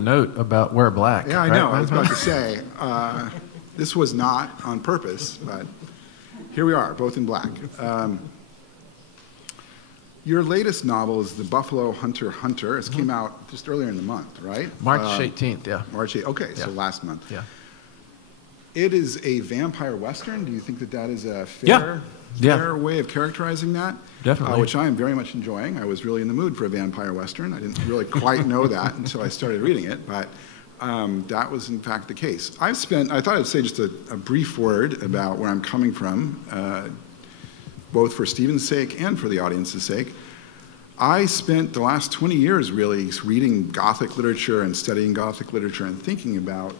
note about wear black. Yeah, I right? know. I was about to say, this was not on purpose, but here we are, both in black. Your latest novel is The Buffalo Hunter Hunter. It came out just earlier in the month, right? March 18th, yeah. March 8th, okay, Yeah. so last month. Yeah. It is a vampire Western. Do you think that that is a fair way of characterizing that? Definitely. Which I am very much enjoying. I was really in the mood for a vampire Western. I didn't really quite know that until I started reading it, but that was in fact the case. I thought I'd say just a brief word about where I'm coming from, both for Stephen's sake and for the audience's sake. I spent the last 20 years really reading Gothic literature and studying Gothic literature and thinking about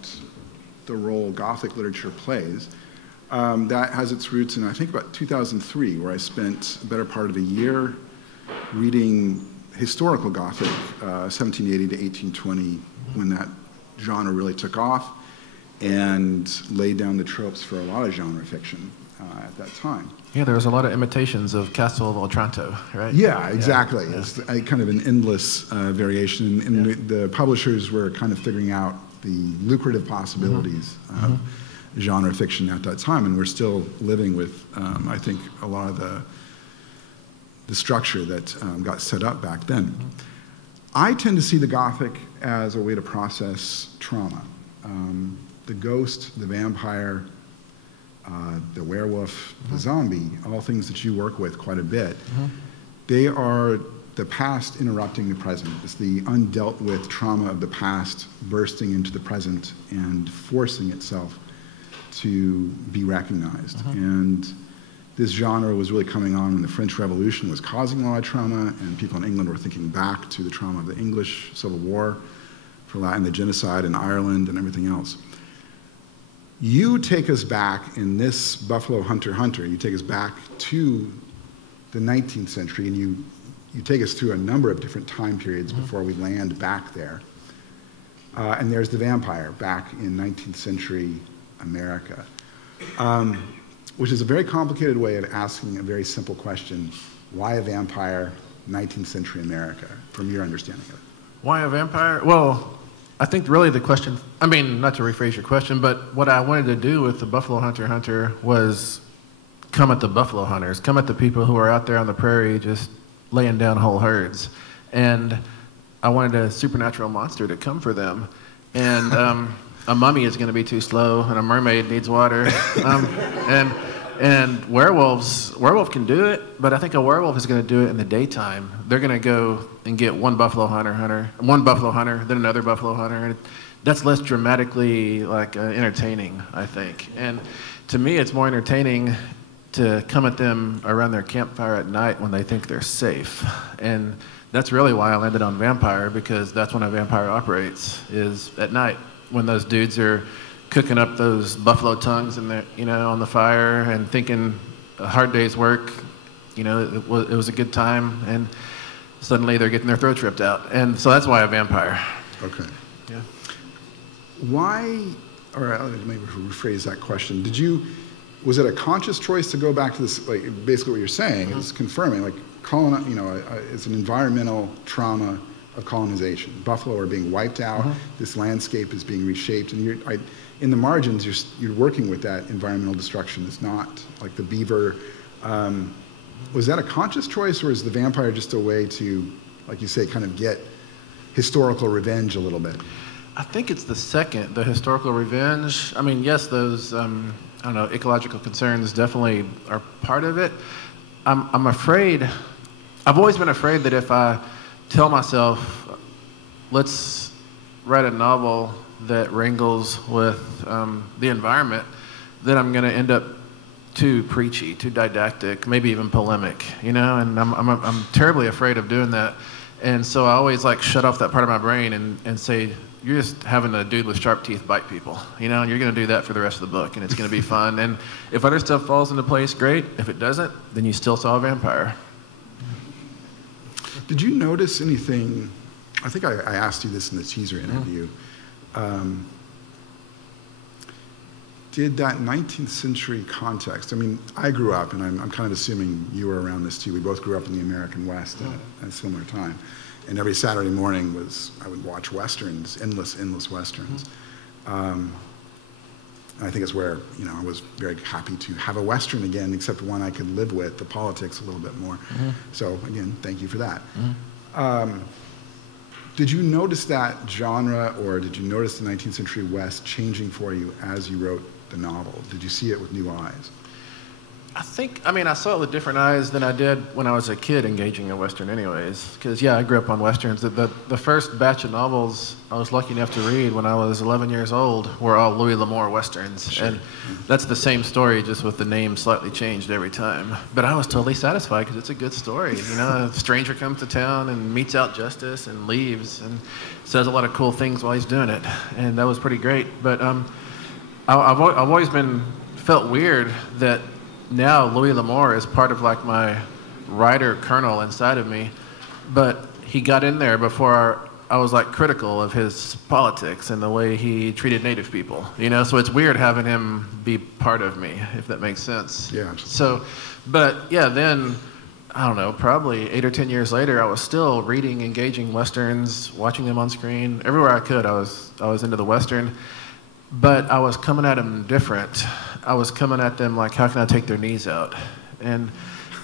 the role Gothic literature plays. That has its roots in, I think, about 2003, where I spent a better part of a year reading historical Gothic, 1780 to 1820, when that genre really took off, and laid down the tropes for a lot of genre fiction at that time. Yeah, there was a lot of imitations of Castle of Otranto, right? Yeah, exactly. Yeah. It's kind of an endless variation, and the publishers were kind of figuring out the lucrative possibilities of genre fiction at that time, and we're still living with, I think, a lot of the structure that got set up back then. I tend to see the Gothic as a way to process trauma. The ghost, the vampire, the werewolf, the zombie, all things that you work with quite a bit, they are the past interrupting the present. It's the undealt with trauma of the past bursting into the present and forcing itself to be recognized. And this genre was really coming on when the French Revolution was causing a lot of trauma, and people in England were thinking back to the trauma of the English Civil War and the genocide in Ireland and everything else. You take us back in this Buffalo Hunter Hunter, you take us back to the 19th century, and you take us through a number of different time periods before we land back there. And there's the vampire back in 19th century America, which is a very complicated way of asking a very simple question: why a vampire, 19th century America, from your understanding of it? Why a vampire? Well, I think really the question, I mean, not to rephrase your question, but what I wanted to do with the Buffalo Hunter Hunter was come at the buffalo hunters, come at the people who are out there on the prairie just laying down whole herds. And I wanted a supernatural monster to come for them. And a mummy is going to be too slow, and a mermaid needs water. And werewolf can do it, but I think a werewolf is going to do it in the daytime. They're going to go and get one buffalo hunter, then another buffalo hunter. And that's less dramatically entertaining, I think. And to me, it's more entertaining to come at them around their campfire at night when they think they're safe. And that's really why I landed on vampire, because that's when a vampire operates, is at night, when those dudes are cooking up those buffalo tongues and on the fire and thinking a hard day's work, it was a good time, and suddenly they're getting their throat ripped out. And so that's why a vampire. Okay. Yeah. Why, or I'll maybe rephrase that question. Was it a conscious choice to go back to this, basically what you're saying is confirming, it's an environmental trauma of colonization. Buffalo are being wiped out, this landscape is being reshaped, and in the margins, you're working with that environmental destruction. It's not like the beaver. Was that a conscious choice, or is the vampire just a way to, like you say, kind of get historical revenge a little bit? I think it's the second, the historical revenge. I mean, yes, those, ecological concerns definitely are part of it. I'm afraid, I've always been afraid that if I tell myself, let's write a novel that wrangles with the environment, then I'm going to end up too preachy, too didactic, maybe even polemic, and I'm terribly afraid of doing that. And so I always shut off that part of my brain and say, you're just having a dude with sharp teeth bite people, and you're going to do that for the rest of the book, and it's going to be fun. And if other stuff falls into place, great. If it doesn't, then you still saw a vampire. Did you notice anything? I think I asked you this in the teaser interview. Did that 19th century context, I mean, I grew up, and I'm kind of assuming you were around this too, we both grew up in the American West at a similar time. And every Saturday morning I would watch Westerns, endless Westerns. I think it's where, I was very happy to have a Western again, except one I could live with, the politics a little bit more. So again, thank you for that. Did you notice that genre, or did you notice the 19th century West changing for you as you wrote the novel? Did you see it with new eyes? I saw it with different eyes than I did when I was a kid engaging in Western anyways. Because, I grew up on Westerns. The first batch of novels I was lucky enough to read when I was 11 years old were all Louis L'Amour Westerns. Sure. And that's the same story, just with the name slightly changed every time. But I was totally satisfied because it's a good story. A stranger comes to town and meets out justice and leaves and says a lot of cool things while he's doing it. And that was pretty great. But I've always felt weird that now Louis L'Amour is part of like my writer kernel inside of me, but he got in there before I was like critical of his politics and the way he treated Native people, so it's weird having him be part of me, if that makes sense. Yeah. So, but yeah, then, I don't know, probably 8 or 10 years later, I was still reading engaging Westerns, watching them on screen. Everywhere I could, I was into the Western, but I was coming at them different. I was coming at them like, how can I take their knees out? And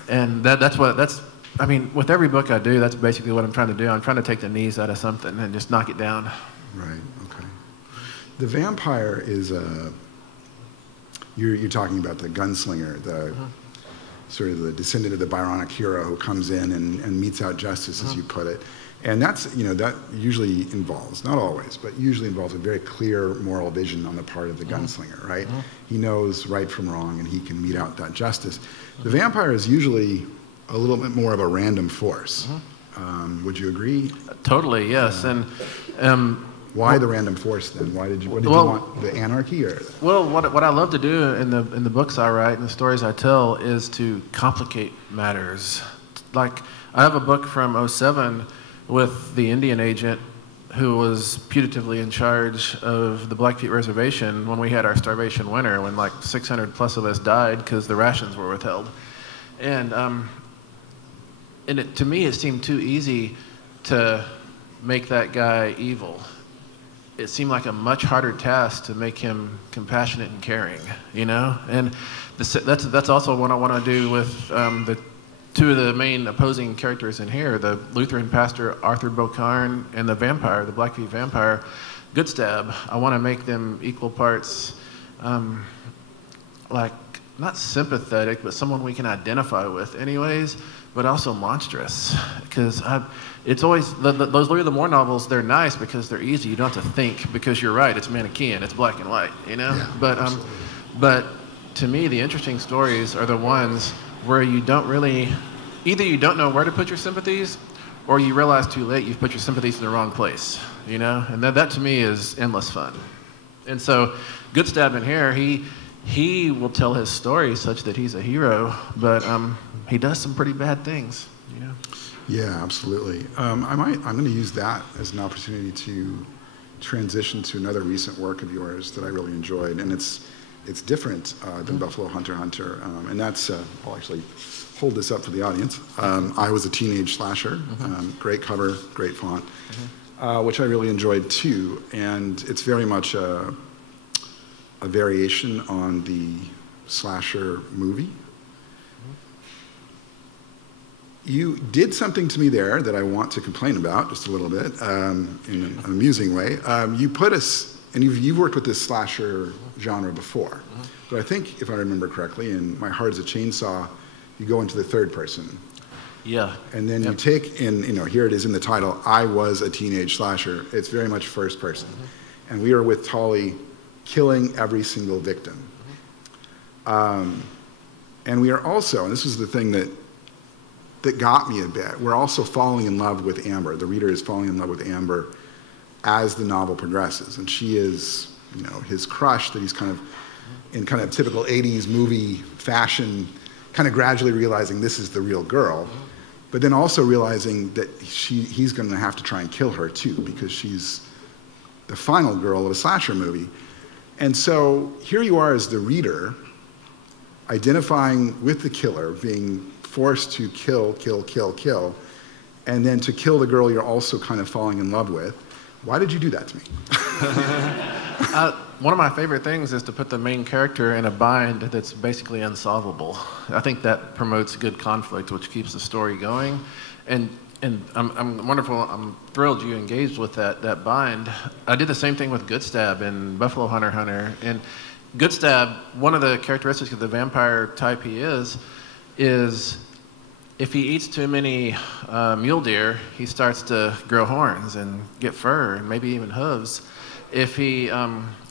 that's with every book I do, that's basically what I'm trying to do. I'm trying to take the knees out of something and just knock it down. Right, okay. The vampire is you're talking about the gunslinger, the sort of the descendant of the Byronic hero who comes in and meets out justice, as you put it. And that's, that usually involves, not always, but usually involves a very clear moral vision on the part of the gunslinger, right? He knows right from wrong and he can mete out that justice. The vampire is usually a little bit more of a random force. Would you agree? Totally, yes. Why the random force then? What did you want, the anarchy or? Well, what I love to do in the books I write and the stories I tell is to complicate matters. Like, I have a book from '07 with the Indian agent who was putatively in charge of the Blackfeet Reservation when we had our starvation winter, when like 600 plus of us died because the rations were withheld. And to me, it seemed too easy to make that guy evil. It seemed like a much harder task to make him compassionate and caring, And that's also what I want to do with the two of the main opposing characters in here, the Lutheran pastor Arthur Bocarn and the vampire, the Blackfeet vampire, Goodstab. I want to make them equal parts, like, not sympathetic, but someone we can identify with anyways, but also monstrous. Because it's always, those Louis L'Amour novels, they're nice because they're easy. You don't have to think, because you're right, it's Manichaean, it's black and white, Yeah, but to me, the interesting stories are the ones where you don't really, either you don't know where to put your sympathies, or you realize too late you've put your sympathies in the wrong place, And that to me is endless fun. And so, Goodstab in here, he will tell his story such that he's a hero, but he does some pretty bad things, Yeah, absolutely. I'm going to use that as an opportunity to transition to another recent work of yours that I really enjoyed, and it's different than Buffalo Hunter Hunter, and that's, I'll actually hold this up for the audience. I Was a Teenage Slasher, great cover, great font, which I really enjoyed too, and it's very much a variation on the slasher movie. You did something to me there that I want to complain about just a little bit, in an amusing way. You put us, and you've worked with this slasher genre before, but I think, if I remember correctly, in My Heart is a Chainsaw, you go into the third person. Yeah. And then you take in, here it is in the title, I Was a Teenage Slasher. It's very much first person. And we are with Tolly killing every single victim. And we are also, and this is the thing that got me a bit, we're also falling in love with Amber. The reader is falling in love with Amber as the novel progresses. And she is, his crush that he's kind of, in kind of typical 80s movie fashion, kind of gradually realizing this is the real girl, but then also realizing that he's going to have to try and kill her too, because she's the final girl of a slasher movie. And so here you are as the reader, identifying with the killer, being forced to kill, and then to kill the girl you're also kind of falling in love with. Why did you do that to me? One of my favorite things is to put the main character in a bind that's basically unsolvable. I think that promotes good conflict, which keeps the story going. And I'm wonderful. I'm thrilled you engaged with that bind. I did the same thing with Good Stab in Buffalo Hunter. And Good Stab, one of the characteristics of the vampire type he is if he eats too many mule deer, he starts to grow horns and get fur and maybe even hooves. If he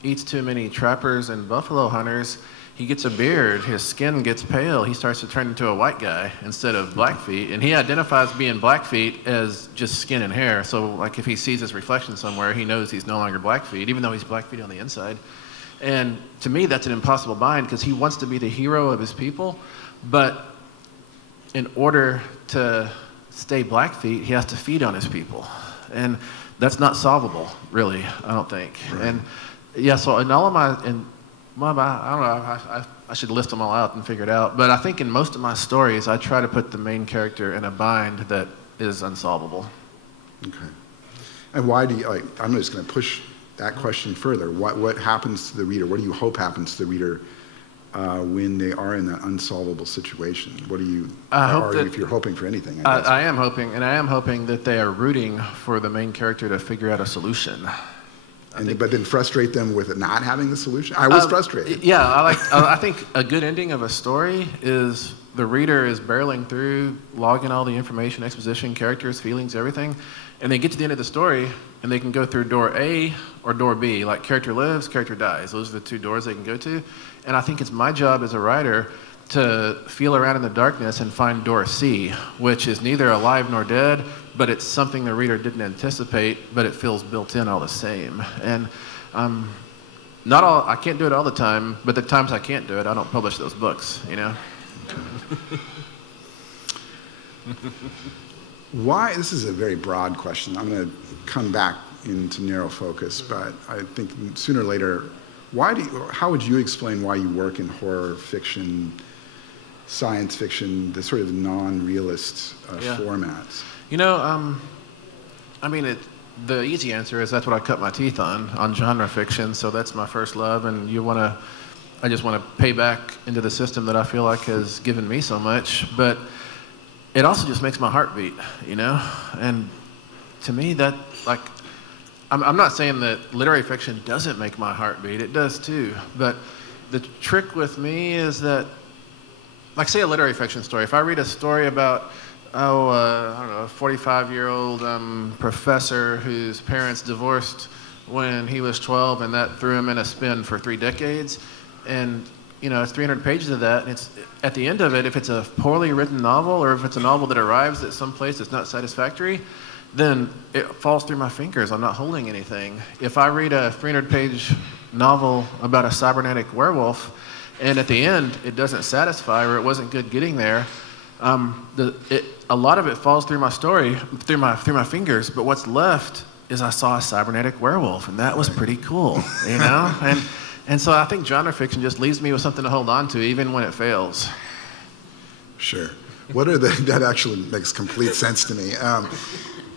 eats too many trappers and buffalo hunters, he gets a beard, his skin gets pale, he starts to turn into a white guy instead of Blackfeet, and he identifies being Blackfeet as just skin and hair. So like if he sees his reflection somewhere, he knows he's no longer Blackfeet, even though he's Blackfeet on the inside. And to me, that's an impossible bind because he wants to be the hero of his people, but in order to stay Blackfeet, he has to feed on his people. And that's not solvable, really, I don't think. Right. And yeah, so in all of I don't know, I should list them all out and figure it out. But I think in most of my stories, I try to put the main character in a bind that is unsolvable. Okay. And why do you, I'm just going to push that question further. What happens to the reader? What do you hope happens to the reader when they are in that unsolvable situation? What do you, if you're hoping for anything? I am hoping that they are rooting for the main character to figure out a solution. But then frustrate them with not having the solution? I was frustrated. Yeah, I think a good ending of a story is the reader is barreling through, logging all the information, exposition, characters, feelings, everything, and they get to the end of the story, and they can go through door A or door B, like character lives, character dies. Those are the two doors they can go to. And I think it's my job as a writer to feel around in the darkness and find door C, which is neither alive nor dead, but it's something the reader didn't anticipate, but it feels built in all the same. And I can't do it all the time, but the times I can't do it, I don't publish those books, you know? Why, this is a very broad question. I'm going to come back into narrow focus, but I think sooner or later, how would you explain why you work in horror fiction, science fiction, the sort of non-realist formats? You know, I mean, the easy answer is that's what I cut my teeth on genre fiction, so that's my first love, and I just want to pay back into the system that I feel like has given me so much, but it also just makes my heart beat, you know? And to me, that, like, I'm not saying that literary fiction doesn't make my heart beat, it does too, but the trick with me is that, like say a literary fiction story, if I read a story about, I don't know, a 45-year-old professor whose parents divorced when he was 12 and that threw him in a spin for 3 decades, and you know, it's 300 pages of that, and it's, at the end of it, if it's a poorly written novel or if it's a novel that arrives at some place that's not satisfactory, then it falls through my fingers. I'm not holding anything. If I read a 300-page novel about a cybernetic werewolf, and at the end it doesn't satisfy or it wasn't good getting there, a lot of it falls through my story, through my fingers. But what's left is I saw a cybernetic werewolf, and that was pretty cool, you know. And so I think genre fiction just leaves me with something to hold on to, even when it fails. Sure. That actually makes complete sense to me.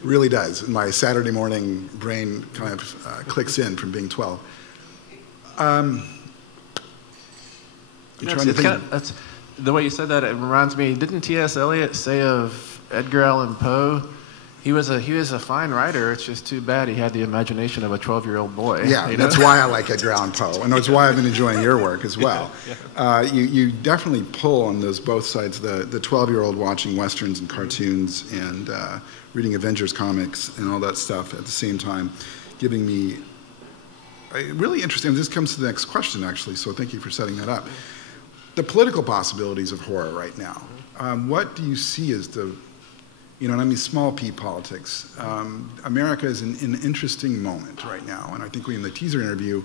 Really does. My Saturday morning brain kind of clicks in from being 12. That's the way you said that. It reminds me. Didn't T.S. Eliot say of Edgar Allan Poe, he was a fine writer. It's just too bad he had the imagination of a 12-year-old boy. Yeah, you know? That's why I like Edgar Allan Poe, and that's why I've been enjoying your work as well. Yeah. You definitely pull on those both sides. The 12-year-old watching westerns and cartoons and reading Avengers comics and all that stuff at the same time, giving me really interesting. This comes to the next question, actually. So thank you for setting that up. The political possibilities of horror right now. What do you see as the, you know, and I mean small p politics. America is in an interesting moment right now, and I think in the teaser interview,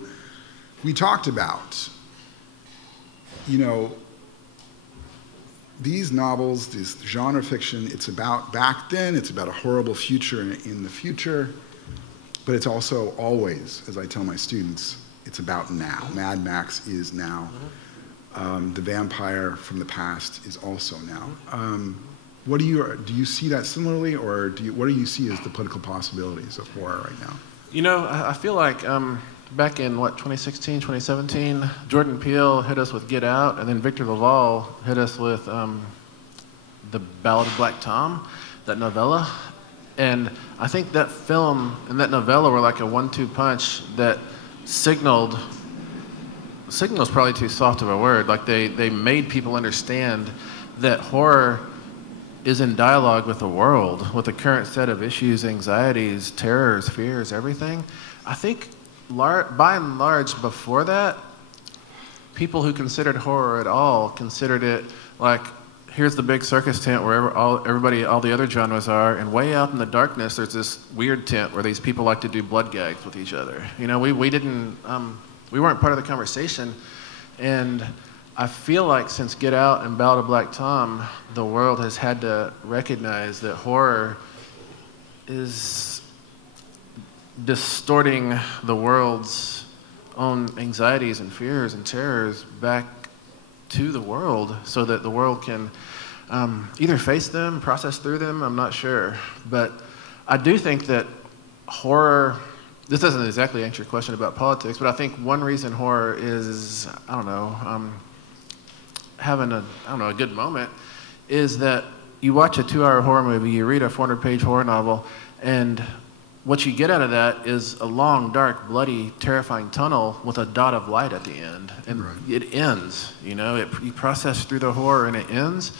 we talked about, you know, these novels, this genre fiction, it's about back then, it's about a horrible future in the future, but it's also always, as I tell my students, it's about now. Mad Max is now. The vampire from the past is also now. What do you see that similarly, or what do you see as the political possibilities of horror right now? You know, I feel like back in, 2016, 2017, Jordan Peele hit us with Get Out, and then Victor LaValle hit us with The Ballad of Black Tom, that novella. And I think that film and that novella were like a 1-2 punch that signal's probably too soft of a word. Like they made people understand that horror is in dialogue with the world, with the current set of issues, anxieties, terrors, fears, everything. I think by and large before that, people who considered horror at all considered it like, here's the big circus tent where all the other genres are, and way out in the darkness there's this weird tent where these people like to do blood gags with each other. You know, we weren't part of the conversation, and I feel like since Get Out and Ballad of Black Tom, the world has had to recognize that horror is distorting the world's own anxieties and fears and terrors back to the world so that the world can either face them, process through them, I'm not sure. But I do think that horror, this doesn't exactly answer your question about politics, but I think one reason horror is, having a good moment is that you watch a 2-hour horror movie, you read a 400-page horror novel, and what you get out of that is a long, dark, bloody, terrifying tunnel with a dot of light at the end. And it ends, you know, you process through the horror and it ends.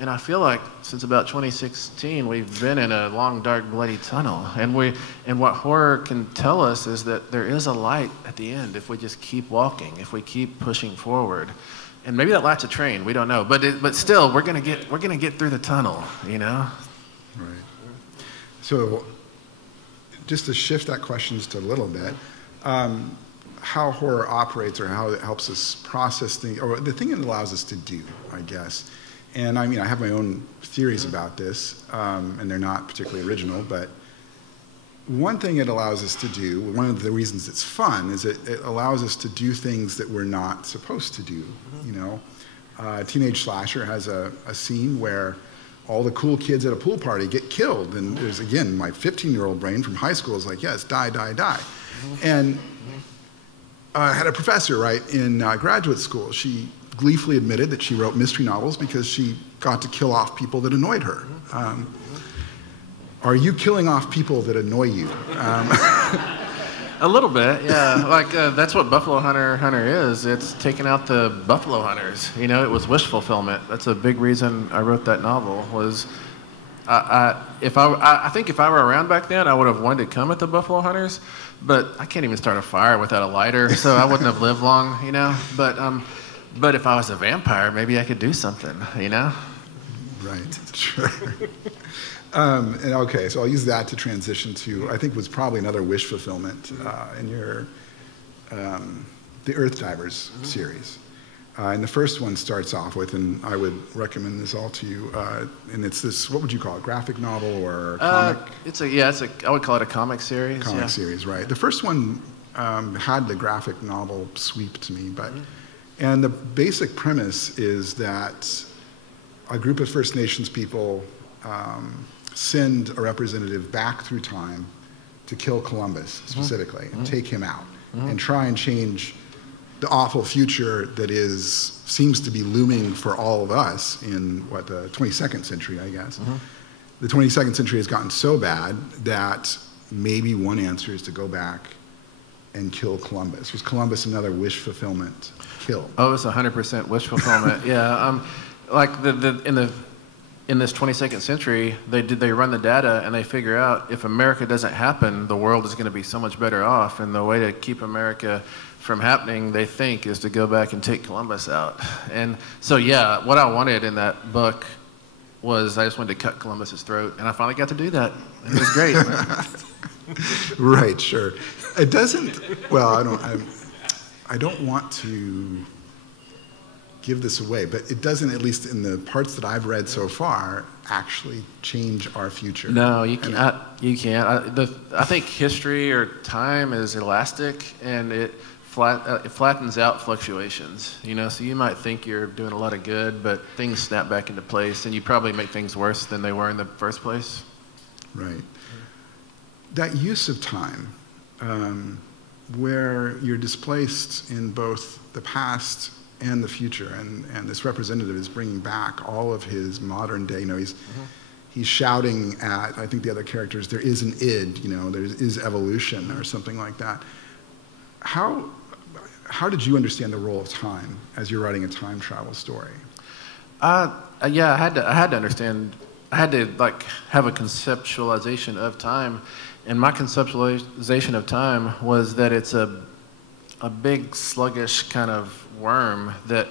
And I feel like since about 2016, we've been in a long, dark, bloody tunnel. And what horror can tell us is that there is a light at the end if we just keep walking, if we keep pushing forward. And maybe that light's a train, we don't know. But still, we're gonna get through the tunnel, you know? Right. So, just to shift that question just a little bit, how horror operates or how it helps us process things, or the thing it allows us to do, I guess. And I mean, I have my own theories about this, and they're not particularly original, but one thing it allows us to do, one of the reasons it's fun, is it allows us to do things that we're not supposed to do, you know? Teenage Slasher has a scene where all the cool kids at a pool party get killed, and there's, again, my 15-year-old brain from high school is like, yes, die, die, die. And I had a professor, right, in graduate school. She gleefully admitted that she wrote mystery novels because she got to kill off people that annoyed her. Are you killing off people that annoy you? A little bit, yeah. Like that's what Buffalo Hunter is. It's taking out the buffalo hunters. You know, it was wish fulfillment. That's a big reason I wrote that novel. Was I think if I were around back then, I would have wanted to come at the buffalo hunters, but I can't even start a fire without a lighter, so I wouldn't have lived long, you know. But if I was a vampire, maybe I could do something, you know. Right. Sure. And okay, so I'll use that to transition to, I think was probably another wish fulfillment in your, the Earthdivers series. And the first one starts off with, and I would recommend this all to you, and it's this, what would you call it, graphic novel or comic? I would call it a comic series. Comic series, right. The first one had the graphic novel sweep to me, but, and the basic premise is that a group of First Nations people send a representative back through time to kill Columbus specifically, and take him out, and try and change the awful future that seems to be looming for all of us in, the 22nd century, I guess. The 22nd century has gotten so bad that maybe one answer is to go back and kill Columbus. Was Columbus another wish fulfillment kill? Oh, it's 100% wish fulfillment, yeah. Like in this 22nd century, they run the data and they figure out if America doesn't happen, the world is going to be so much better off. And the way to keep America from happening, they think, is to go back and take Columbus out. And so, yeah, what I wanted in that book was I just wanted to cut Columbus's throat, and I finally got to do that. And it was great. Right, sure. It doesn't. Well, I don't want to give this away, but it doesn't, at least in the parts that I've read so far, actually change our future. No, you can't. You can't. I think history or time is elastic, and it it flattens out fluctuations, you know, so you might think you're doing a lot of good, but things snap back into place, and you probably make things worse than they were in the first place. Right. That use of time, where you're displaced in both the past and the future, and this representative is bringing back all of his modern day, you know, he's shouting at, I think the other characters, there is an id, you know, there is evolution or something like that. How did you understand the role of time as you're writing a time travel story? Yeah, I had to understand. I had to like have a conceptualization of time, and my conceptualization of time was that it's a big sluggish kind of worm that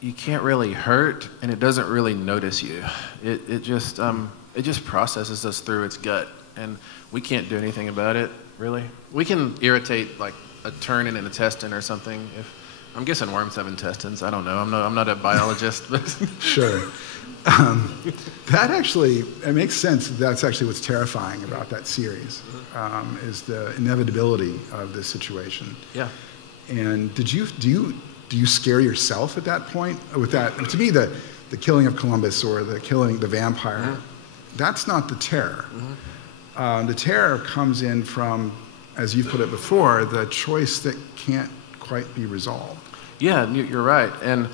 you can't really hurt, and it doesn't really notice you. It just processes us through its gut, and we can't do anything about it really. We can irritate like a turn in an intestine or something. I'm guessing worms have intestines. I don't know. I'm not a biologist, but sure. That actually, it makes sense. That's actually what's terrifying about that series, is the inevitability of this situation. Yeah. And do you scare yourself at that point with that? To me, the killing of Columbus or the vampire, that's not the terror. The terror comes in from, as you've put it before, the choice that can't quite be resolved. Yeah, you're right. And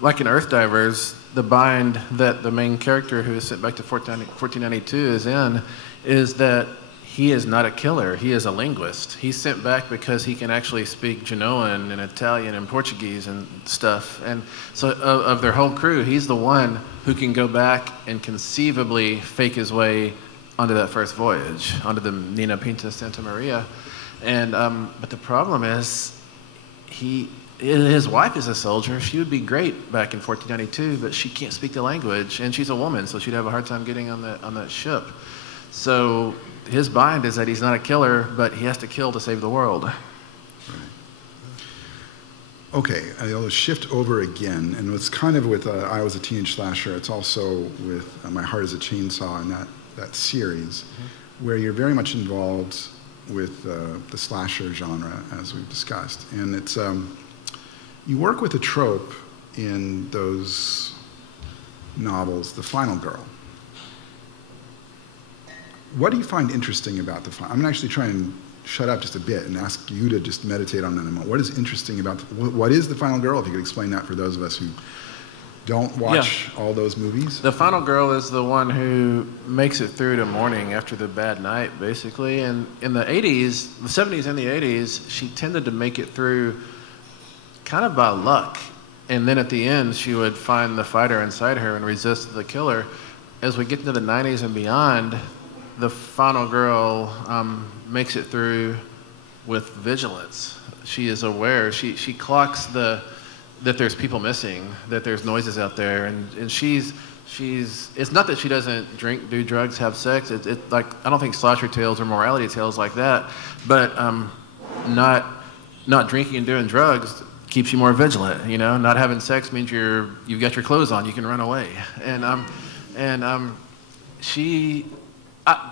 like in Earthdivers, the bind that the main character who is sent back to 1492 is in is that he is not a killer. He is a linguist. He's sent back because he can actually speak Genoan and Italian and Portuguese and stuff. And so of their whole crew, he's the one who can go back and conceivably fake his way onto that first voyage, onto the Nina Pinta Santa Maria. And but the problem is, his wife is a soldier. She would be great back in 1492, but she can't speak the language, and she's a woman, so she'd have a hard time getting on that ship. So his bind is that he's not a killer, but he has to kill to save the world. Right. Okay, I'll shift over again, and it's kind of with I Was a Teenage Slasher. It's also with My Heart is a Chainsaw and that series, where you're very much involved with the slasher genre, as we've discussed. And it's you work with a trope in those novels, the final girl. What do you find interesting about the final? I'm going to actually try and shut up just a bit and ask you to just meditate on that a moment. What is interesting about what is the final girl? If you could explain that for those of us who don't watch all those movies. The final girl is the one who makes it through to morning after the bad night, basically. And in the 80s, the 70s and the 80s, she tended to make it through kind of by luck. And then at the end, she would find the fighter inside her and resist the killer. As we get into the 90s and beyond, the final girl makes it through with vigilance. She is aware. She clocks that there's people missing, that there's noises out there, and she's it's not that she doesn't drink, do drugs, have sex. It's like, I don't think slasher tales or morality tales like that, but not drinking and doing drugs keeps you more vigilant. You know, not having sex means you've got your clothes on, you can run away.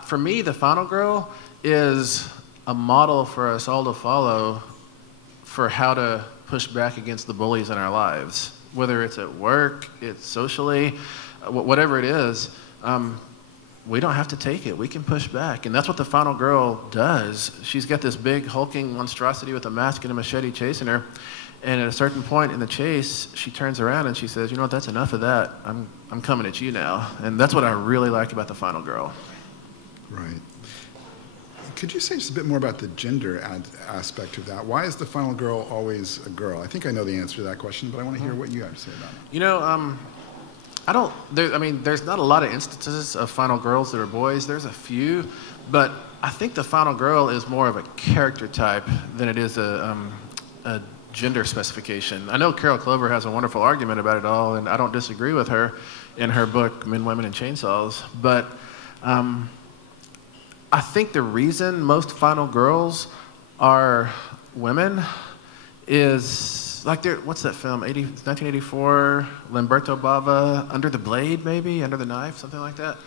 For me, the final girl is a model for us all to follow for how to push back against the bullies in our lives, whether it's at work, it's socially, whatever it is. We don't have to take it. We can push back. And that's what the final girl does. She's got this big hulking monstrosity with a mask and a machete chasing her. And at a certain point in the chase, she turns around and she says, you know what, that's enough of that. I'm coming at you now. And that's what I really like about the final girl. Right. Could you say just a bit more about the gender aspect of that? Why is the final girl always a girl? I think I know the answer to that question, but I want to hear what you have to say about it. You know, there's not a lot of instances of final girls that are boys. There's a few, but I think the final girl is more of a character type than it is a gender specification. I know Carol Clover has a wonderful argument about it all, and I don't disagree with her in her book, Men, Women, and Chainsaws, but I think the reason most final girls are women is like what's that film? 1984, Lamberto Bava, Under the Blade, maybe Under the Knife, something like that.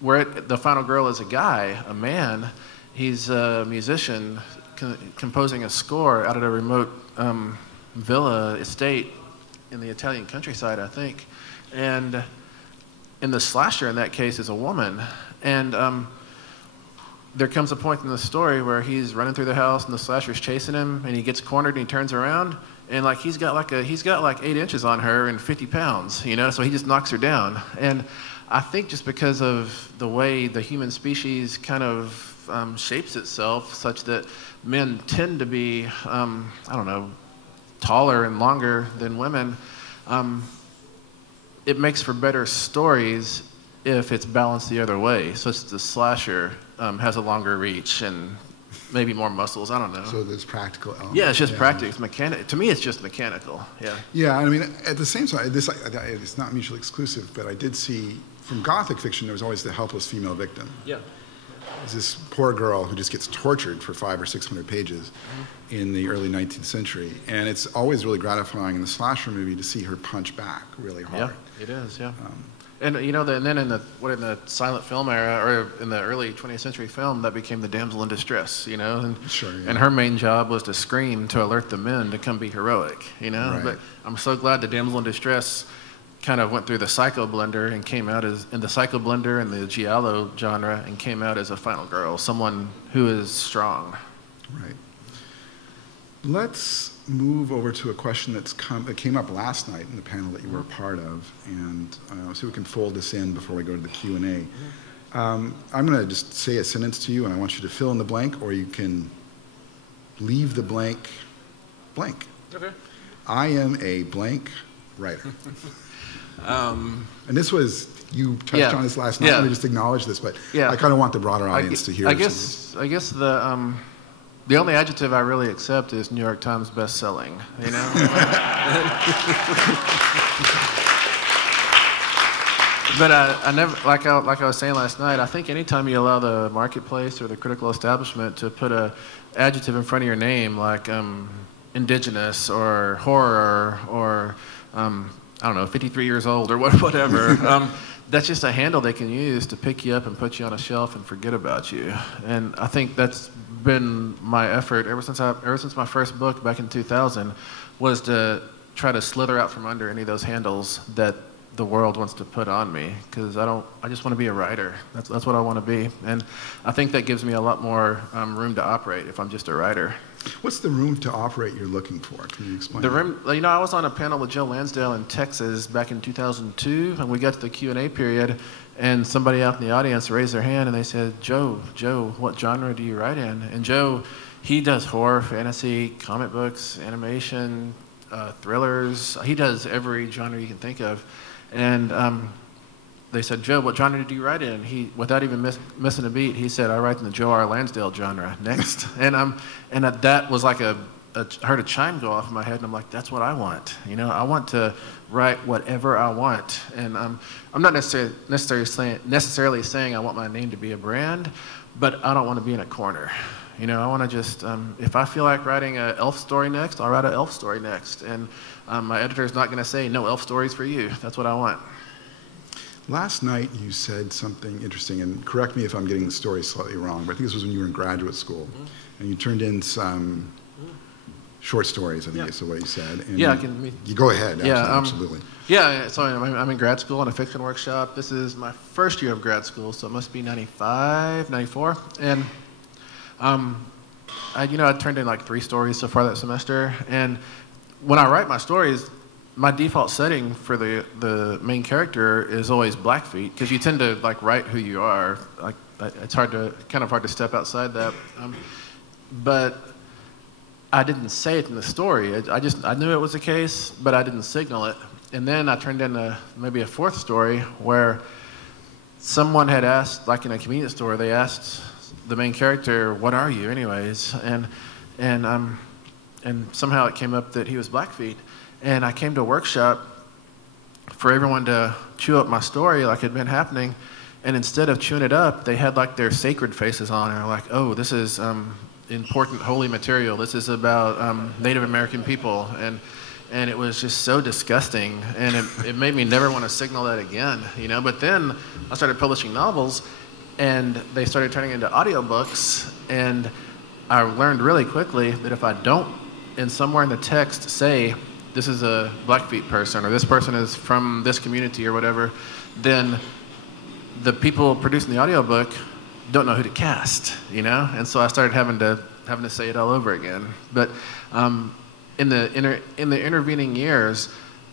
Where the final girl is a guy, a man. He's a musician, composing a score out at a remote villa estate in the Italian countryside, I think. And the slasher in that case is a woman. And there comes a point in the story where he's running through the house and the slasher's chasing him, and he gets cornered and he turns around, and like he's got like 8 inches on her and 50 pounds, you know, so he just knocks her down. And I think just because of the way the human species kind of shapes itself such that men tend to be, I don't know, taller and longer than women, it makes for better stories if it's balanced the other way. So it's the slasher has a longer reach and maybe more muscles. I don't know. So there's practical elements. Yeah, it's just practical. It's mechanical. To me, it's just mechanical. Yeah. Yeah, I mean, at the same time, it's not mutually exclusive, but I did see from Gothic fiction there was always the helpless female victim. Yeah. There's this poor girl who just gets tortured for 500 or 600 pages in the early 19th century, and it's always really gratifying in the slasher movie to see her punch back really hard. Yeah, it is. Yeah. And you know, and then in the silent film era, or in the early 20th century film, that became the damsel in distress. You know, and sure, yeah. And her main job was to scream to alert the men to come be heroic. You know, right. But I'm so glad the damsel in distress kind of went through the psycho blender and came out as in the psycho blender and the giallo genre and came out as a final girl, someone who is strong. Right. Let's move over to a question that came up last night in the panel that you were a part of, and so we can fold this in before we go to the Q&A. I'm going to just say a sentence to you, and I want you to fill in the blank, or you can leave the blank blank. Okay. I am a blank writer. And this was, you touched on this last night, and we just acknowledged this, but I kind of want the broader audience to hear this. I guess the only adjective I really accept is New York Times best-selling, you know? But I never, like I was saying last night, I think anytime you allow the marketplace or the critical establishment to put an adjective in front of your name, like indigenous or horror or, I don't know, 53 years old or whatever, that's just a handle they can use to pick you up and put you on a shelf and forget about you. And I think that's been my effort ever since my first book back in 2000 was to try to slither out from under any of those handles that the world wants to put on me, because I just want to be a writer. That's what I want to be. And I think that gives me a lot more room to operate if I'm just a writer. What's the room to operate you're looking for? Can you explain? The room, you know, I was on a panel with Joe Lansdale in Texas back in 2002, and we got to the Q&A period, and somebody out in the audience raised their hand, and they said, Joe, what genre do you write in? And Joe, he does horror, fantasy, comic books, animation, thrillers. He does every genre you can think of. And they said, Joe, what genre do you write in? He, without even missing a beat, he said, I write in the Joe R. Lansdale genre. Next. And that was like I heard a chime go off in my head, and I'm like, that's what I want. You know, I want to write whatever I want. And I'm not necessarily saying I want my name to be a brand, but I don't want to be in a corner. You know, I want to just, if I feel like writing an elf story next, I'll write an elf story next. And my editor's not going to say, no elf stories for you. That's what I want. Last night you said something interesting, and correct me if I'm getting the story slightly wrong, but I think this was when you were in graduate school, and you turned in some short stories, I think is what you said. And you go ahead, absolutely. Yeah, so I'm in grad school in a fiction workshop. This is my first year of grad school, so it must be 95, 94. And I turned in like 3 stories so far that semester, and when I write my stories, my default setting for the main character is always Blackfeet, because you tend to like write who you are. Like it's kind of hard to step outside that. But I didn't say it in the story. I knew it was the case, but I didn't signal it. And then I turned in maybe a 4th story where someone had asked, like in a convenience store, they asked the main character, "What are you, anyways?" And somehow it came up that he was Blackfeet. And I came to a workshop for everyone to chew up my story like it had been happening. And instead of chewing it up, they had like their sacred faces on. And they're like, oh, this is important, holy material. This is about Native American people. And it was just so disgusting. And it made me never want to signal that again, you know. But then I started publishing novels, and they started turning into audiobooks. And I learned really quickly that if I don't, in somewhere in the text, say, this is a Blackfeet person, or this person is from this community or whatever, then the people producing the audiobook don't know who to cast, you know? And so I started having to say it all over again. But in the intervening years,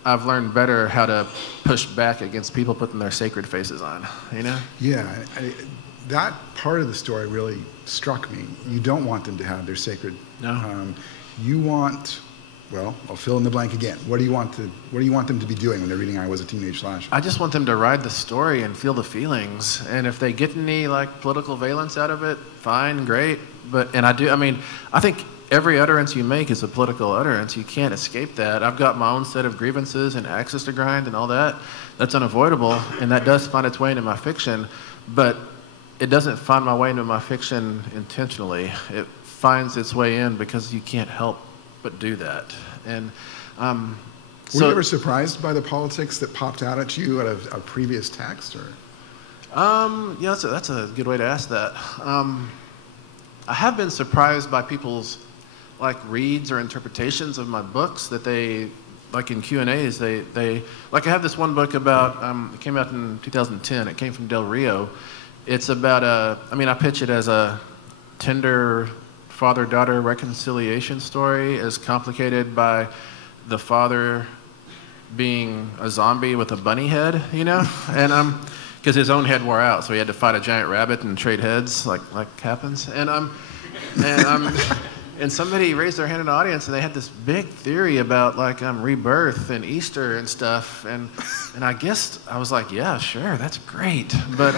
I've learned better how to push back against people putting their sacred faces on, you know? Yeah, that part of the story really struck me. You don't want them to have their sacred. No. You want, well, I'll fill in the blank again. What do you want them to be doing when they're reading I Was a Teenage Slasher? I just want them to ride the story and feel the feelings. And if they get any like political valence out of it, fine, great. I think every utterance you make is a political utterance. You can't escape that. I've got my own set of grievances and axes to grind and all that. That's unavoidable, and that does find its way into my fiction. But it doesn't find my way into my fiction intentionally. It finds its way in because you can't help but do that. And were you ever surprised by the politics that popped out at you out of a previous text, or? Yeah, that's a good way to ask that. I have been surprised by people's like reads or interpretations of my books that they, like in Q&As, they like I have this one book about, it came out in 2010, it came from Del Rio. It's about I pitch it as a tender father-daughter reconciliation story, as complicated by the father being a zombie with a bunny head, you know? And because his own head wore out, so he had to fight a giant rabbit and trade heads, like happens. And somebody raised their hand in the audience, and they had this big theory about like rebirth and Easter and stuff. And I guess I was like, yeah, sure, that's great. But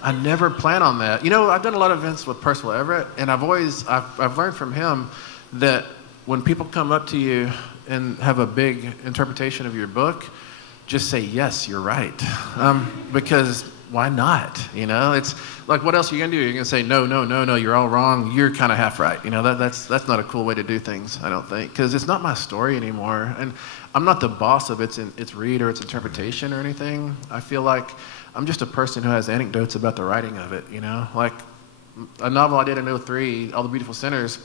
I never plan on that. You know, I've done a lot of events with Percival Everett, and I've learned from him that when people come up to you and have a big interpretation of your book, just say, yes, you're right. Because why not? You know, it's like, what else are you gonna do? You're gonna say, no, you're all wrong. You're kind of half right. You know, that's not a cool way to do things, I don't think, because it's not my story anymore, and I'm not the boss of its read or its interpretation or anything. I feel like I'm just a person who has anecdotes about the writing of it. You know, like a novel I did in '03, All the Beautiful Sinners.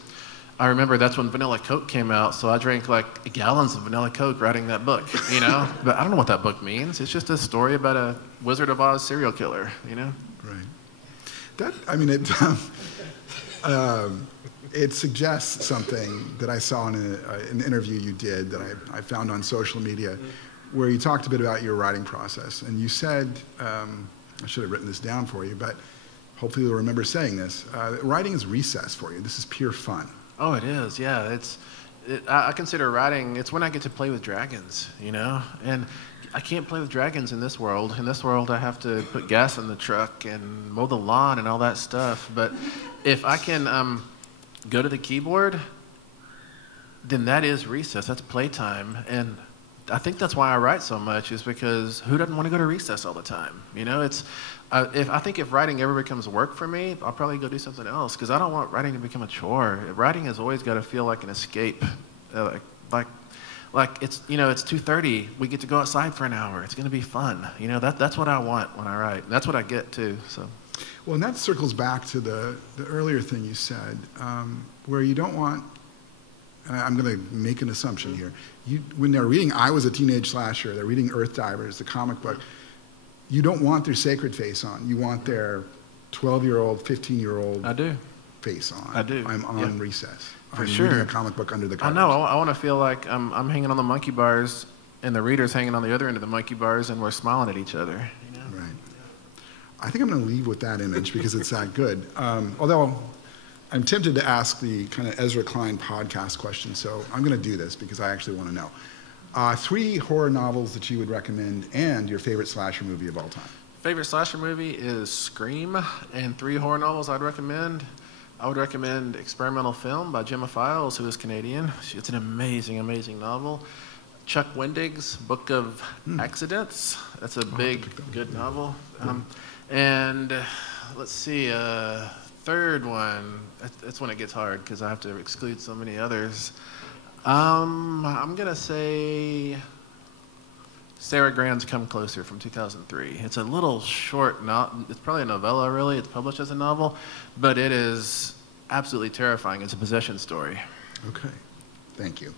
I remember that's when Vanilla Coke came out, so I drank like gallons of Vanilla Coke writing that book, you know? But I don't know what that book means. It's just a story about a Wizard of Oz serial killer, you know? Right. It suggests something that I saw in an interview you did that I found on social media, where you talked a bit about your writing process. And you said, I should have written this down for you, but hopefully you'll remember saying this, writing is recess for you. This is pure fun. Oh, it is, yeah. I consider writing, it's when I get to play with dragons, you know? And I can't play with dragons in this world. In this world, I have to put gas in the truck and mow the lawn and all that stuff. But if I can go to the keyboard, then that is recess, that's playtime. And I think that's why I write so much, is because who doesn't want to go to recess all the time? You know, I think if writing ever becomes work for me, I'll probably go do something else, because I don't want writing to become a chore. Writing has always got to feel like an escape, like it's, you know, it's 2:30. We get to go outside for an hour. It's going to be fun. You know, that's what I want when I write. That's what I get too. So. Well, and that circles back to the earlier thing you said, where you don't want. I'm going to make an assumption here. When they're reading I Was a Teenage Slasher, they're reading Earthdivers, the comic book, you don't want their sacred face on. You want their 12-year-old, 15-year-old face on. I do. I'm on recess. For sure. Reading a comic book under the covers. I know. I want to feel like I'm hanging on the monkey bars, and the reader's hanging on the other end of the monkey bars, and we're smiling at each other. You know? Right. I think I'm going to leave with that image because it's that good. Although I'm tempted to ask the kind of Ezra Klein podcast question, so I'm going to do this because I actually want to know. 3 horror novels that you would recommend, and your favorite slasher movie of all time. Favorite slasher movie is Scream, and 3 horror novels I'd recommend. I would recommend Experimental Film by Gemma Files, who is Canadian. It's an amazing, amazing novel. Chuck Wendig's Book of Accidents. That's a big, good novel. And let's see, third one. That's when it gets hard because I have to exclude so many others. I'm gonna say Sarah Grant's Come Closer from 2003. It's a little short, it's probably a novella really, it's published as a novel, but it is absolutely terrifying. It's a possession story. Okay, thank you.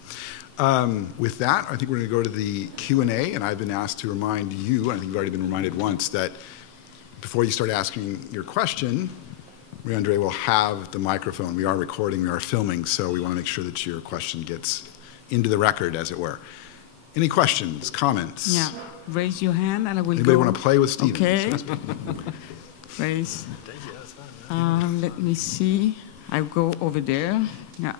With that, I think we're going to go to the Q&A, and I've been asked to remind you, I think you've already been reminded once, that before you start asking your question, Marie-Andre will have the microphone. We are recording, we are filming, so we want to make sure that your question gets into the record, as it were. Any questions, comments? Yeah, raise your hand and I will Anybody want to play with Stephen? Okay. Raise. Let me see. I'll go over there. Yeah.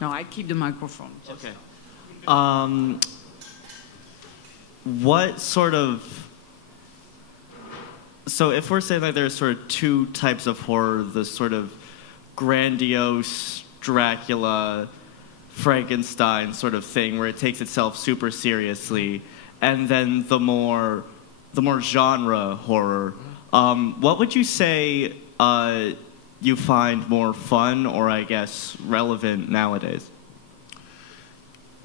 No, I keep the microphone. Okay. What sort of... So if we're saying that there's sort of two types of horror, the sort of grandiose Dracula, Frankenstein sort of thing where it takes itself super seriously, and then the more genre horror, what would you say you find more fun or, I guess, relevant nowadays?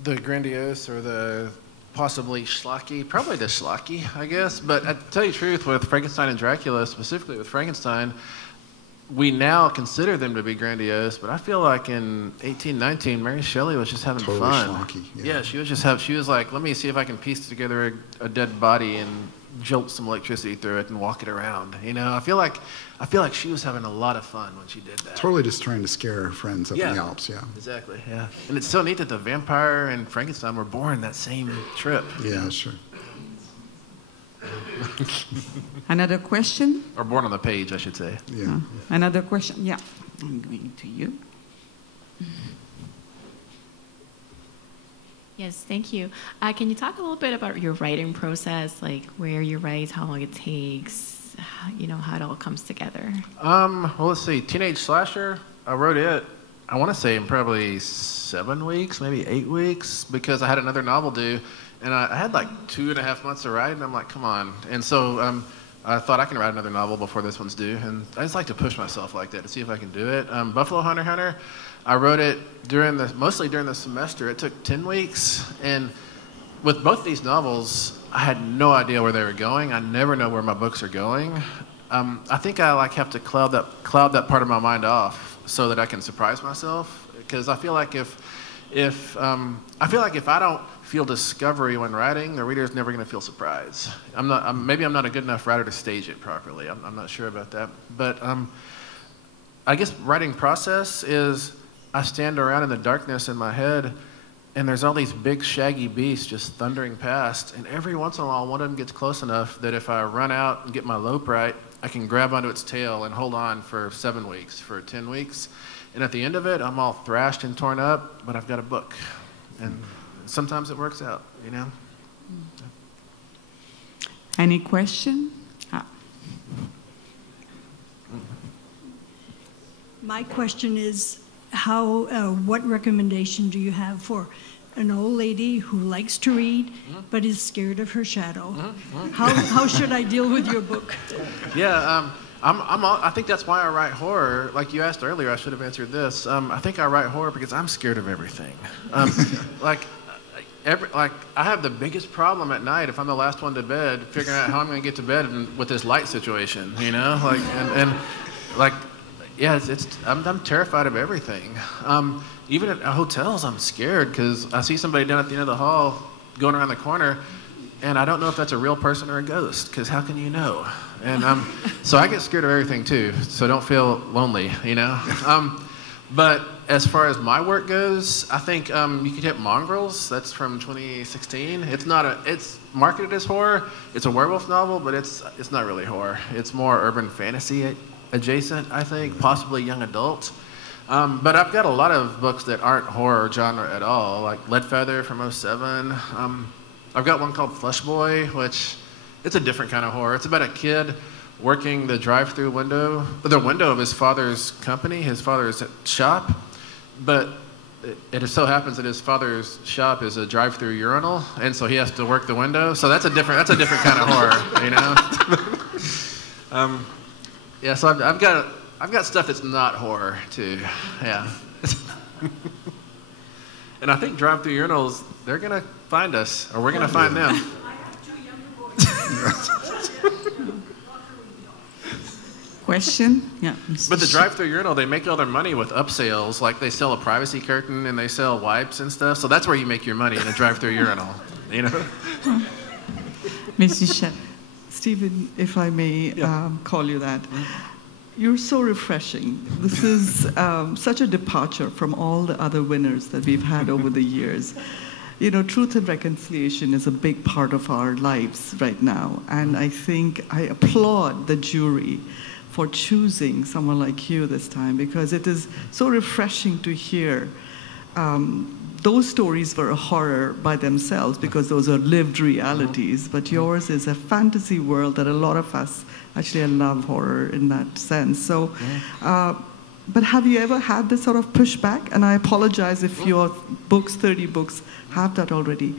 The grandiose or the possibly schlocky, probably the schlocky, I guess. But to tell you the truth, with Frankenstein and Dracula, specifically with Frankenstein, we now consider them to be grandiose, but I feel like in 1819, Mary Shelley was just having totally fun. Schlocky, yeah, she was like, let me see if I can piece together a dead body and jolt some electricity through it and walk it around. You know, I feel like she was having a lot of fun when she did that. Totally just trying to scare her friends up in the Alps, yeah. Exactly, yeah. And it's so neat that the vampire and Frankenstein were born that same trip. Yeah, sure. Another question? Or born on the page, I should say. Yeah. Another question? Yeah. I'm going to you. Yes, thank you. Can you talk a little bit about your writing process, like where you write, how long it takes, you know, how it all comes together? Well, let's see. Teenage Slasher, I wrote it, I want to say in probably 7 weeks, maybe 8 weeks, because I had another novel due. And I had like 2.5 months to write, and I'm like, come on. And so I thought I can write another novel before this one's due. And I just like to push myself like that to see if I can do it. Buffalo Hunter, I wrote it mostly during the semester. It took 10 weeks. And with both these novels, I had no idea where they were going. I never know where my books are going. I think I like have to cloud that part of my mind off so that I can surprise myself. Because I feel like if I don't feel discovery when writing, the reader's never going to feel surprise. Maybe I'm not a good enough writer to stage it properly. I'm not sure about that. But I guess writing process is I stand around in the darkness in my head, and there's all these big shaggy beasts just thundering past, and every once in a while one of them gets close enough that if I run out and get my lope right, I can grab onto its tail and hold on for 7 weeks, for 10 weeks. And at the end of it, I'm all thrashed and torn up, but I've got a book. And sometimes it works out, you know? Any question? My question is, what recommendation do you have for an old lady who likes to read but is scared of her shadow? How should I deal with your book? Yeah, I think that's why I write horror. Like you asked earlier, I should have answered this. I think I write horror because I'm scared of everything. I have the biggest problem at night if I'm the last one to bed, figuring out how I'm going to get to bed with this light situation, you know? I'm terrified of everything. Even at hotels, I'm scared because I see somebody down at the end of the hall going around the corner, and I don't know if that's a real person or a ghost, because how can you know? And so I get scared of everything too, so don't feel lonely, you know? But as far as my work goes, I think you could hit Mongrels. That's from 2016. It's marketed as horror. It's a werewolf novel, but it's not really horror. It's more urban fantasy adjacent, I think, possibly young adult. But I've got a lot of books that aren't horror genre at all, like Leadfeather from '07. I've got one called Flesh Boy, which it's a different kind of horror. It's about a kid working the drive-through window of his father's company, his father's shop. But it so happens that his father's shop is a drive-through urinal, and so he has to work the window. So that's a different kind of horror, you know. Yeah, so I've got stuff that's not horror too. Yeah. And I think drive-through urinals, they're gonna find us, or we're gonna find them. I have 2 younger boys. question? Yeah. But the drive-through urinal, they make all their money with upsales. Like they sell a privacy curtain and they sell wipes and stuff. So that's where you make your money, in a drive-through urinal. You know? Mrs. Shep. Stephen, if I may call you that. You're so refreshing. This is such a departure from all the other winners that we've had over the years. You know, truth and reconciliation is a big part of our lives right now. And I think I applaud the jury for choosing someone like you this time, because it is so refreshing to hear. Those stories were a horror by themselves because those are lived realities, but yours is a fantasy world that a lot of us, actually I love horror in that sense. So, but have you ever had this sort of pushback? And I apologize if your books, 30 books, have that already,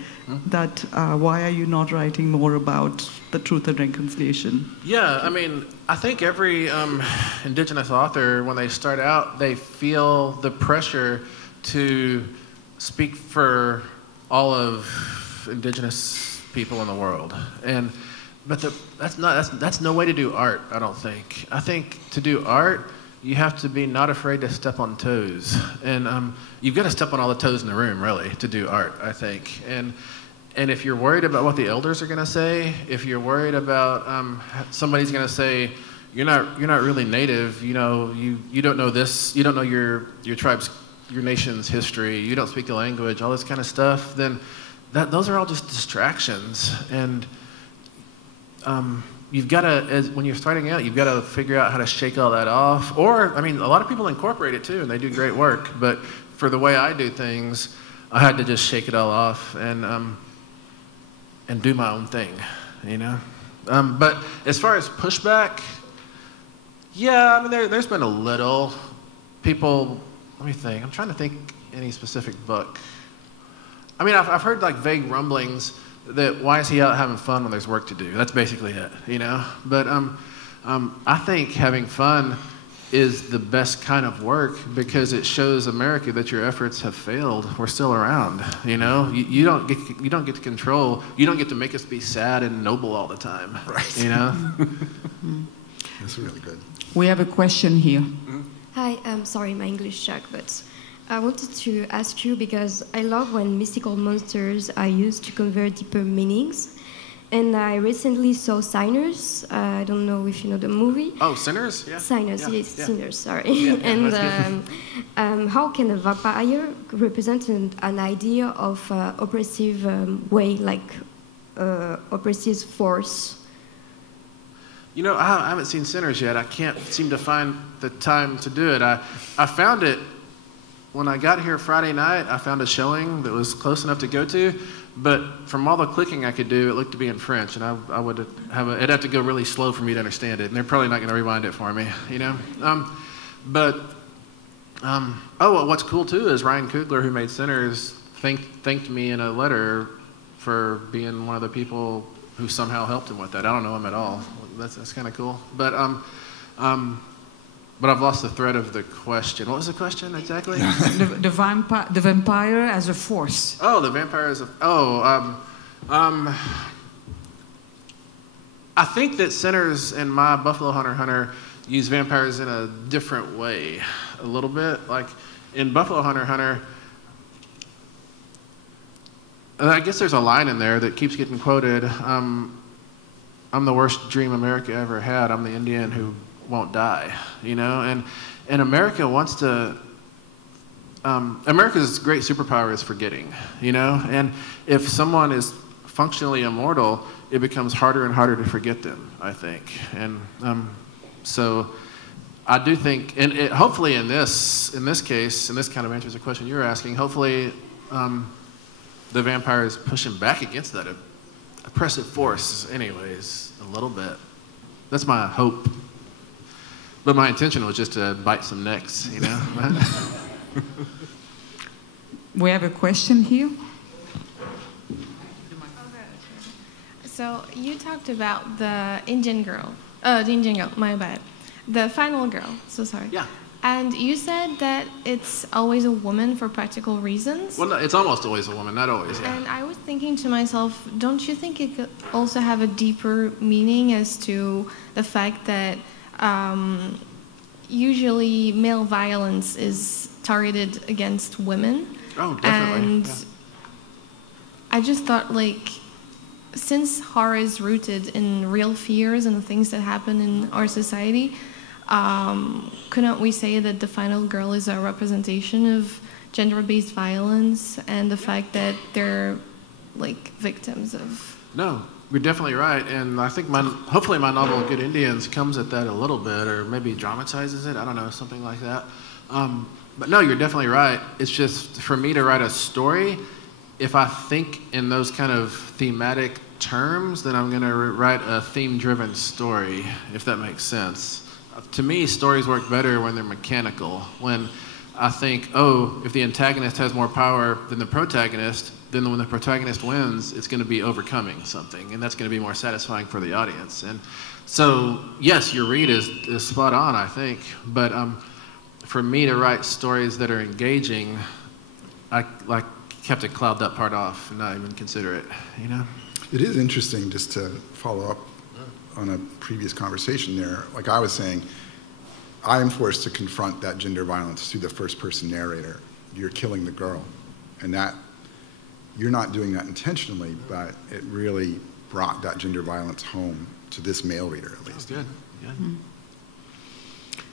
that why are you not writing more about the truth and reconciliation? Yeah, I mean, I think every indigenous author, when they start out, they feel the pressure to speak for all of indigenous people in the world. But that's no way to do art, I don't think. I think to do art, you have to be not afraid to step on toes. And you've got to step on all the toes in the room, really, to do art, I think. And if you're worried about what the elders are going to say, if you're worried about somebody's going to say, you're not really native, you know, you don't know this, you don't know your tribe's, your nation's history, you don't speak the language, all this kind of stuff, then those are all just distractions. And you've got to, when you're starting out, you've got to figure out how to shake all that off. Or, I mean, a lot of people incorporate it too, and they do great work. But for the way I do things, I had to just shake it all off and do my own thing, you know. But as far as pushback, yeah, I mean, there's been a little. People, let me think. I'm trying to think any specific book. I mean, I've heard like vague rumblings that why is he out having fun when there's work to do? That's basically it, you know? But I think having fun is the best kind of work because it shows America that your efforts have failed. We're still around, you know? You don't get to control, you don't get to make us be sad and noble all the time, right? You know? That's really good. We have a question here. Hi, sorry, my English sucks, but I wanted to ask you because I love when mystical monsters are used to convey deeper meanings. And I recently saw Sinners. I don't know if you know the movie. Oh, Sinners? Yeah. Sinners, yeah. yes, Yeah. Sinners, sorry. Yeah, And how can a vampire represent an idea of oppressive way, like oppressive force? You know, I haven't seen Sinners yet. I can't seem to find the time to do it. I found it when I got here Friday night. I found a showing that was close enough to go to, but from all the clicking I could do, it looked to be in French, and I would it'd have to go really slow for me to understand it, and they're probably not going to rewind it for me, you know. Well, what's cool too is Ryan Coogler, who made Sinners, thanked me in a letter for being one of the people who somehow helped him with that. I don't know him at all. That's kind of cool. But I've lost the thread of the question. What was the question exactly? The vampire as a force. Oh, the vampire as a... I think that Sinners and my Buffalo Hunter use vampires in a different way, a little bit. Like in Buffalo Hunter, and I guess there's a line in there that keeps getting quoted. I'm the worst dream America ever had. I'm the Indian who won't die, you know? And America wants to... America's great superpower is forgetting, you know? And if someone is functionally immortal, it becomes harder and harder to forget them, I think. And so I do think, and hopefully in this case, and this kind of answers the question you're asking, hopefully the vampire is pushing back against that oppressive force anyways, a little bit. That's my hope. But my intention was just to bite some necks, you know? We have a question here. So you talked about the Indian girl, my bad. The final girl, so sorry. Yeah. And you said that it's always a woman for practical reasons. Well, no, it's almost always a woman, not always, yeah. And I was thinking to myself, don't you think it could also have a deeper meaning as to the fact that usually male violence is targeted against women. Oh, definitely. And yeah. I just thought, like, since horror is rooted in real fears and the things that happen in our society, couldn't we say that The Final Girl is a representation of gender-based violence and the fact that they're, like, victims of... No, you're definitely right. And I think hopefully my novel, Good Indians, comes at that a little bit, or maybe dramatizes it. I don't know, something like that. But no, you're definitely right. It's just, for me to write a story, if I think in those kind of thematic terms, then I'm going to write a theme-driven story, if that makes sense. To me, stories work better when they're mechanical. When I think, oh, if the antagonist has more power than the protagonist, then when the protagonist wins, it's going to be overcoming something, and that's going to be more satisfying for the audience. And so, yes, your read is spot on, I think. But for me to write stories that are engaging, I have to cloud that part off and not even consider it, you know? It is interesting, just to follow up on a previous conversation there. Like I was saying, I am forced to confront that gender violence through the first-person narrator. You're killing the girl. And that, you're not doing that intentionally, but it really brought that gender violence home to this male reader, at least. Oh, good. Yeah. Mm-hmm.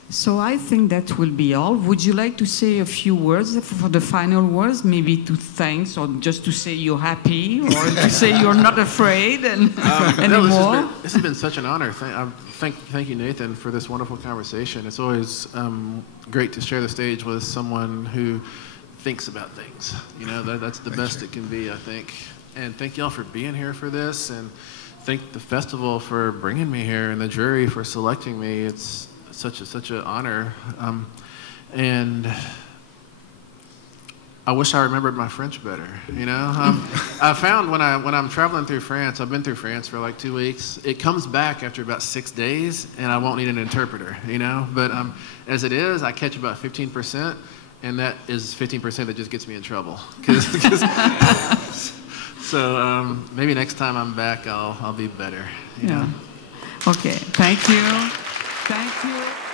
So I think that will be all. Would you like to say a few words for the final words? Maybe to thanks, or just to say you're happy, or to say you're not afraid and anymore? No, this has been such an honor. Thank you, Nathan, for this wonderful conversation. It's always great to share the stage with someone who thinks about things. You know, that's the best it can be, I think. And thank y'all for being here for this, and thank the festival for bringing me here, and the jury for selecting me. It's such an honor, and I wish I remembered my French better. You know, I found when I'm traveling through France, I've been through France for like 2 weeks. It comes back after about 6 days, and I won't need an interpreter. You know, but as it is, I catch about 15%, and that is 15% that just gets me in trouble. So maybe next time I'm back, I'll be better. You know? Okay. Thank you. Thank you.